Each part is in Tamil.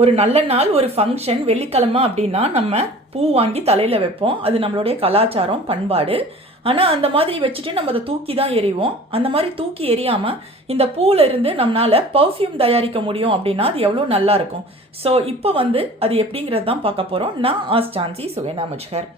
ஒரு நல்ல நாள் ஒரு ஃபங்க்ஷன் வெள்ளிக்கிழமை அப்படின்னா நம்ம பூ வாங்கி தலையில் வைப்போம். அது நம்மளுடைய கலாச்சாரம் பண்பாடு. ஆனால் அந்த மாதிரி வச்சுட்டு நம்ம அதை தூக்கி தான் எறிவோம். அந்த மாதிரி தூக்கி எறியாமல் இந்த பூவில் இருந்து நம்மளால் பர்ஃப்யூம் தயாரிக்க முடியும் அப்படின்னா அது எவ்வளோ நல்லா இருக்கும். ஸோ இப்போ வந்து அது எப்படிங்கிறது தான் பார்க்க போகிறோம் நான் ஆஸ் சான்சி சுகேனா மஜ்ஹர்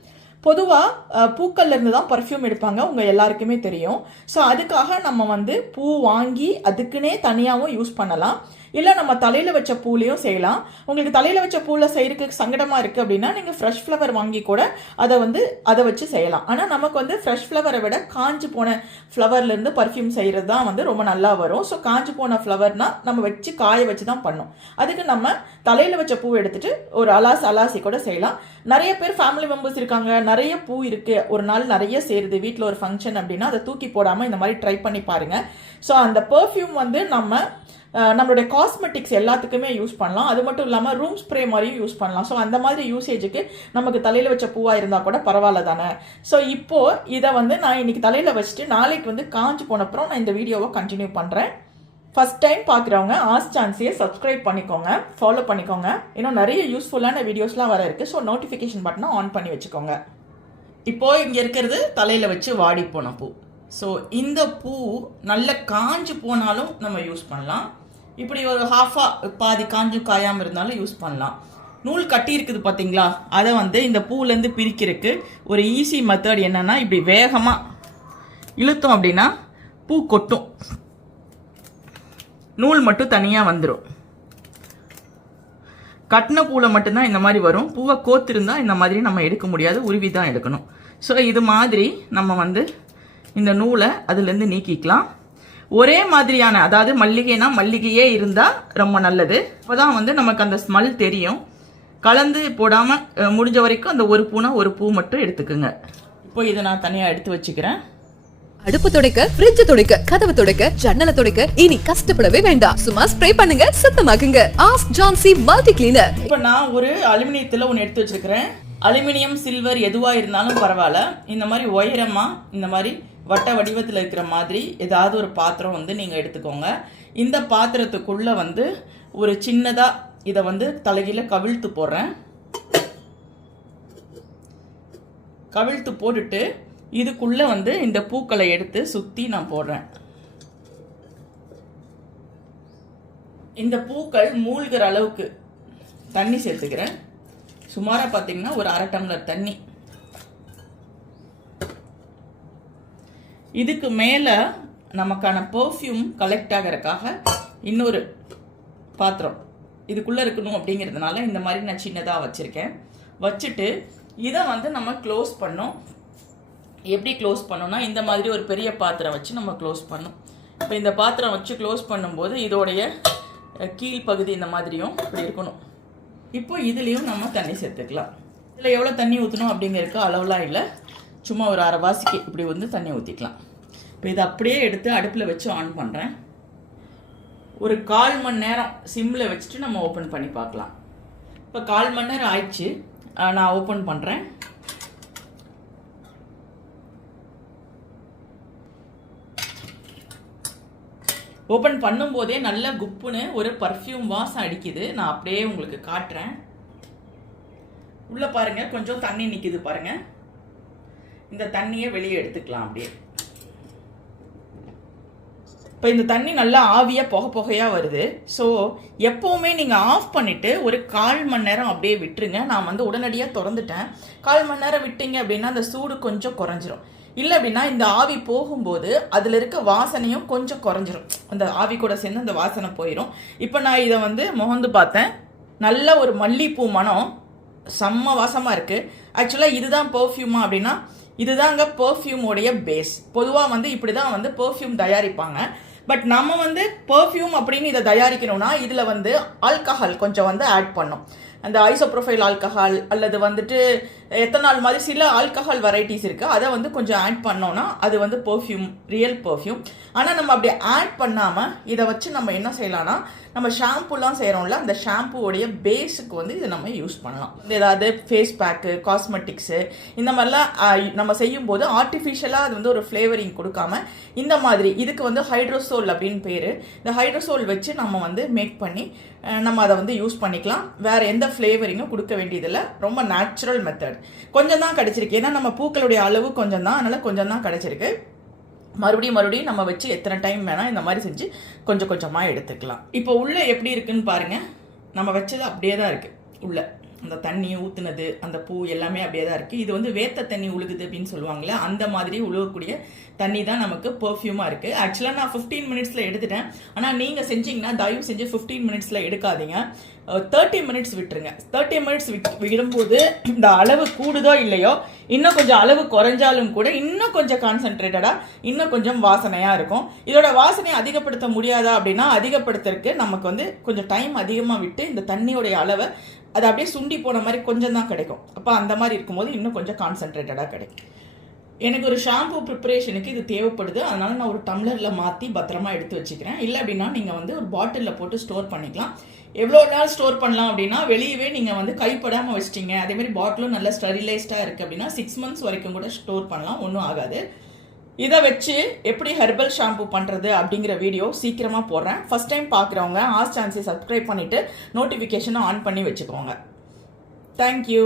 பொதுவாக பூக்கள்ல இருந்து தான் பர்ஃப்யூம் எடுப்பாங்க. உங்கள் எல்லாருக்குமே தெரியும். ஸோ அதுக்காக நம்ம வந்து பூ வாங்கி அதுக்குன்னே தனியாகவும் யூஸ் பண்ணலாம். இல்லை நம்ம தலையில் வச்ச பூலையும் செய்யலாம். உங்களுக்கு தலையில் வச்ச பூவில் செய்கிறக்கு சங்கடமாக இருக்குது அப்படின்னா நீங்கள் ஃப்ரெஷ் ஃப்ளவர் வாங்கி கூட அதை வந்து அதை வச்சு செய்யலாம். ஆனால் நமக்கு வந்து ஃப்ரெஷ் ஃப்ளவரை விட காஞ்சு போன ஃப்ளவர்லேருந்து பர்ஃப்யூம் செய்கிறது தான் வந்து ரொம்ப நல்லா வரும். ஸோ காஞ்சு போன ஃப்ளவர்னால் நம்ம வச்சு காய வச்சு தான் பண்ணோம். அதுக்கு நம்ம தலையில் வச்ச பூ எடுத்துகிட்டு ஒரு அலாஸ் அலாசி கூட செய்யலாம். நிறைய பேர் ஃபேமிலி மெம்பர்ஸ் இருக்காங்க. நிறைய பூ இருக்குது ஒரு நாள் நிறைய சேருது. வீட்டில் ஒரு ஃபங்க்ஷன் அப்படின்னா அதை தூக்கி போடாமல் இந்த மாதிரி ட்ரை பண்ணி பாருங்கள் ஸோ அந்த பர்ஃப்யூம் வந்து நம்ம நம்மளுடைய காஸ்மெட்டிக்ஸ் எல்லாத்துக்குமே யூஸ் பண்ணலாம். அது மட்டும் இல்லாமல் ரூம் ஸ்ப்ரே மாதிரியும் யூஸ் பண்ணலாம். ஸோ அந்த மாதிரி யூசேஜுக்கு நமக்கு தலையில் வச்ச பூவாக இருந்தால் கூட பரவாயில்ல தானே ஸோ இப்போ இதை வந்து நான் இன்னைக்கு தலையில் வச்சுட்டு நாளைக்கு வந்து காஞ்சு போனப்புறம் நான் இந்த வீடியோவை கண்டினியூ பண்ணுறேன் ஃபஸ்ட் டைம் பார்க்குறவங்க ஆஸ் சான்ஸையே சப்ஸ்கிரைப் பண்ணிக்கோங்க. ஃபாலோ பண்ணிக்கோங்க. இன்னும் நிறைய யூஸ்ஃபுல்லான வீடியோஸ்லாம் வர இருக்குது ஸோ நோட்டிஃபிகேஷன் பட்டனை ஆன் பண்ணி வச்சுக்கோங்க. இப்போது இங்கே இருக்கிறது தலையில் வச்சு வாடி போன பூ. ஸோ இந்த பூ நல்ல காஞ்சு போனாலும் நம்ம யூஸ் பண்ணலாம். இப்படி ஒரு ஹாஃபாக பாதி காஞ்சு காயாமல் இருந்தாலும் யூஸ் பண்ணலாம். நூல் கட்டி இருக்குது பார்த்தீங்களா அதை வந்து இந்த பூலேருந்து பிரிக்கிறதுக்கு ஒரு ஈஸி மெத்தட் என்னன்னா இப்படி வேகமாக இழுத்தோம் அப்படின்னா பூ கொட்டும். நூல் மட்டும் தனியாக வந்துடும் கட்டின பூவில் மட்டும்தான் இந்த மாதிரி வரும். பூவை கோத்திருந்தா இந்த மாதிரி நம்ம எடுக்க முடியாது. உருவி தான் எடுக்கணும். ஸோ இது மாதிரி நம்ம வந்து இந்த நூலை அதுலேருந்து நீக்கிக்கலாம். ஒரே மாதிரியான அதாவது மல்லிகைனா மல்லிகையே இருந்தால் ரொம்ப நல்லது. அப்போதான் வந்து நமக்கு அந்த ஸ்மெல் தெரியும். கலந்து போடாமல் முடிஞ்ச வரைக்கும் அந்த ஒரு பூனா ஒரு பூ மட்டும் எடுத்துக்குங்க. இப்போ இதை நான் தனியாக எடுத்து வச்சுக்கிறேன். அடுப்பு துடைக்க ஃப்ரிட்ஜ் துடைக்க கதவு துடைக்க ஜன்னலை துடைக்க இனி கஷ்டப்படவே வேண்டாம். சும்மா ஸ்ப்ரே பண்ணுங்க சுத்தமாக்குங்க. ஆஸ்க் ஜான்சி மல்டி கிளீனர் இப்போ நான் ஒரு அலுமினியத்தில் ஒன்று எடுத்து வச்சிருக்கிறேன். அலுமினியம் சில்வர் எதுவாக இருந்தாலும் பரவாயில்ல. இந்த மாதிரி உயரமாக இந்த மாதிரி வட்ட வடிவத்தில் இருக்கிற மாதிரி ஏதாவது ஒரு பாத்திரம் வந்து நீங்கள் எடுத்துக்கோங்க. இந்த பாத்திரத்துக்குள்ளே வந்து ஒரு சின்னதாக இதை வந்து தலைகீழ கவிழ்த்து போடுறேன். கவிழ்த்து போட்டுட்டு இதுக்குள்ளே வந்து இந்த பூக்களை எடுத்து சுற்றி நான் போடுறேன். இந்த பூக்கள் மூழ்கிற அளவுக்கு தண்ணி சேர்த்துக்கிறேன். சுமாராக பார்த்தீங்கன்னா ஒரு அரை டம்ளர் தண்ணி. இதுக்கு மேலே நமக்கான பர்ஃப்யூம் கலெக்ட் ஆகிறதுக்காக இன்னொரு பாத்திரம் இதுக்குள்ளே இருக்கணும் அப்படிங்கிறதுனால இந்த மாதிரி நான் சின்னதாக வச்சுருக்கேன். வச்சுட்டு இதை வந்து நம்ம க்ளோஸ் பண்ணோம். எப்படி க்ளோஸ் பண்ணோம்னா இந்த மாதிரி ஒரு பெரிய பாத்திரம் வச்சு நம்ம க்ளோஸ் பண்ணோம். இப்போ இந்த பாத்திரம் வச்சு க்ளோஸ் பண்ணும்போது இதோடைய கீழ் பகுதி இந்த மாதிரியும் இப்படி இருக்கணும். இப்போ இதுலேயும் நம்ம தண்ணி சேர்த்துக்கலாம். இதில் எவ்வளோ தண்ணி ஊற்றணும் அப்படிங்கிறதுக்கு அளவுலாம் இல்லை. சும்மா ஒரு அரை வாசிக்கு இப்படி வந்து தண்ணி ஊற்றிக்கலாம் இப்போ இதை அப்படியே எடுத்து அடுப்பில் வச்சு ஆன் பண்ணுறேன் ஒரு கால் மணி நேரம் சிம்மில் வச்சுட்டு நம்ம ஓப்பன் பண்ணி பார்க்கலாம். இப்போ கால் மணி நேரம் ஆயிடுச்சு. நான் ஓப்பன் பண்ணுறேன் ஓப்பன் பண்ணும்போதே நல்ல குப்புன்னு ஒரு பர்ஃப்யூம் வாசம் அடிக்குது. நான் அப்படியே உங்களுக்கு காட்டுறேன். உள்ளே பாருங்கள் கொஞ்சம் தண்ணி நிற்கிது பாருங்கள் இந்த தண்ணியை வெளியே எடுத்துக்கலாம் அப்படியே. இப்போ இந்த தண்ணி நல்லா ஆவியாக புகை புகையாக வருது. ஸோ எப்போவுமே நீங்கள் ஆஃப் பண்ணிவிட்டு ஒரு கால் மணி நேரம் அப்படியே விட்டுருங்க. நான் வந்து உடனடியாக திறந்துட்டேன். கால் மணி நேரம் விட்டீங்க அப்படின்னா அந்த சூடு கொஞ்சம் குறைஞ்சிரும். இல்லை அப்படின்னா இந்த ஆவி போகும்போது அதில் இருக்க வாசனையும் கொஞ்சம் குறைஞ்சிரும். அந்த ஆவி கூட சேர்ந்து அந்த வாசனை போயிடும் இப்போ நான் இதை வந்து முகந்து பார்த்தேன். நல்ல ஒரு மல்லிப்பூ மனம். செம்ம வாசமாக இருக்குது ஆக்சுவலாக இதுதான் பர்ஃப்யூமா அப்படின்னா இதுதாங்க பர்ஃப்யூமோடைய பேஸ் பொதுவாக வந்து இப்படி தான் வந்து பெர்ஃப்யூம் தயாரிப்பாங்க. பட் நம்ம வந்து பெர்ஃப்யூம் அப்படின்னு இதை தயாரிக்கணும்னா இதில் வந்து ஆல்கஹால் கொஞ்சம் வந்து ஆட் பண்ணோம் அந்த ஐசோப்ரொஃபைல் ஆல்கஹால் அல்லது வந்துட்டு எத்தனால் மாதிரி சில ஆல்கஹால் வெரைட்டிஸ் இருக்குது அதை வந்து கொஞ்சம் ஆட் பண்ணோன்னா அது வந்து பெர்ஃப்யூம் ரியல் பர்ஃப்யூம் ஆனால் நம்ம அப்படி ஆட் பண்ணாமல் இதை வச்சு நம்ம என்ன செய்யலாம்னா நம்ம ஷாம்புலாம் செய்கிறோம்ல அந்த ஷாம்புவோடைய பேஸுக்கு வந்து இதை நம்ம யூஸ் பண்ணலாம். ஏதாவது ஃபேஸ் பேக்கு காஸ்மெட்டிக்ஸு இந்த மாதிரிலாம் நம்ம செய்யும்போது ஆர்டிஃபிஷியலாக அது வந்து ஒரு ஃப்ளேவரிங் கொடுக்காம இந்த மாதிரி இதுக்கு வந்து ஹைட்ரோசோல் அப்படின்னு பேர். இந்த ஹைட்ரோசோல் வச்சு நம்ம வந்து மேக் பண்ணி நம்ம அதை வந்து யூஸ் பண்ணிக்கலாம். வேறு எந்த ஃப்ளேவரிங்கும் கொடுக்க வேண்டியதில்லை. ரொம்ப நேச்சுரல் மெத்தட் கொஞ்சம் தான் கிடச்சிருக்கு. ஏன்னா நம்ம பூக்களுடைய அளவு கொஞ்சம் தான். அதனால் கொஞ்சம் தான் கிடச்சிருக்கு. மறுபடியும் மறுபடியும் நம்ம வச்சு எத்தனை டைம் வேணால் இந்த மாதிரி செஞ்சு கொஞ்சம் கொஞ்சமாக எடுத்துக்கலாம். இப்போ உள்ளே எப்படி இருக்குன்னு பாருங்க. நம்ம வச்சது அப்படியே தான் இருக்குது உள்ளே. அந்த தண்ணி ஊற்றுனது அந்த பூ எல்லாமே அப்படியே தான் இருக்குது இது வந்து வேத்த தண்ணி உழுகுது அப்படின்னு சொல்லுவாங்கல்ல அந்த மாதிரி உழுகக்கூடிய தண்ணி தான் நமக்கு பெர்ஃப்யூமாக இருக்குது ஆக்சுவலாக நான் ஃபிஃப்டீன் மினிட்ஸில் எடுத்துட்டேன். ஆனால் நீங்கள் செஞ்சீங்கன்னா தயவு செஞ்சு ஃபிஃப்டீன் மினிட்ஸில் எடுக்காதீங்க. தேர்ட்டி மினிட்ஸ் விட்டுருங்க. தேர்ட்டி மினிட்ஸ் விடும்போது இந்த அளவு கூடுதோ இல்லையோ இன்னும் கொஞ்சம் அளவு குறைஞ்சாலும் கூட இன்னும் கொஞ்சம் கான்சென்ட்ரேட்டடாக இன்னும் கொஞ்சம் வாசனையாக இருக்கும். இதோட வாசனையை அதிகப்படுத்த முடியாதா அப்படின்னா அதிகப்படுத்துறதுக்கு நமக்கு வந்து கொஞ்சம் டைம் அதிகமாக விட்டு இந்த தண்ணியோடைய அளவை அது அப்படியே சுண்டி போன மாதிரி கொஞ்சம் தான் கிடைக்கும். அப்போ அந்த மாதிரி இருக்கும்போது இன்னும் கொஞ்சம் கான்சென்ட்ரேட்டடாக கிடைக்கும். எனக்கு ஒரு ஷாம்பு ப்ரிப்பரேஷனுக்கு இது தேவைப்படுது. அதனால நான் ஒரு டம்ளரில் மாற்றி பத்திரமா எடுத்து வச்சுக்கிறேன். இல்லை அப்படின்னா நீங்கள் வந்து ஒரு பாட்டிலில் போட்டு ஸ்டோர் பண்ணிக்கலாம். எவ்வளோ நாள் ஸ்டோர் பண்ணலாம் அப்படின்னா வெளியவே நீங்கள் வந்து கைப்படாமல் வச்சிட்டீங்க. அதேமாதிரி பாட்டிலும் நல்லா ஸ்டெரிலைஸ்டாக இருக்குது அப்படின்னா சிக்ஸ் மந்த்ஸ் வரைக்கும் கூட ஸ்டோர் பண்ணலாம். ஒன்றும் ஆகாது. இதை வச்சு எப்படி ஹெர்பல் ஷாம்பு பண்ணுறது அப்படிங்கிற வீடியோ சீக்கிரமாக போடுறேன். ஃபஸ்ட் டைம் பார்க்குறவங்க ஆஸ் சான்ஸை சப்ஸ்கிரைப் பண்ணிவிட்டு நோட்டிஃபிகேஷனை ஆன் பண்ணி வச்சுக்கோங்க. தேங்க்யூ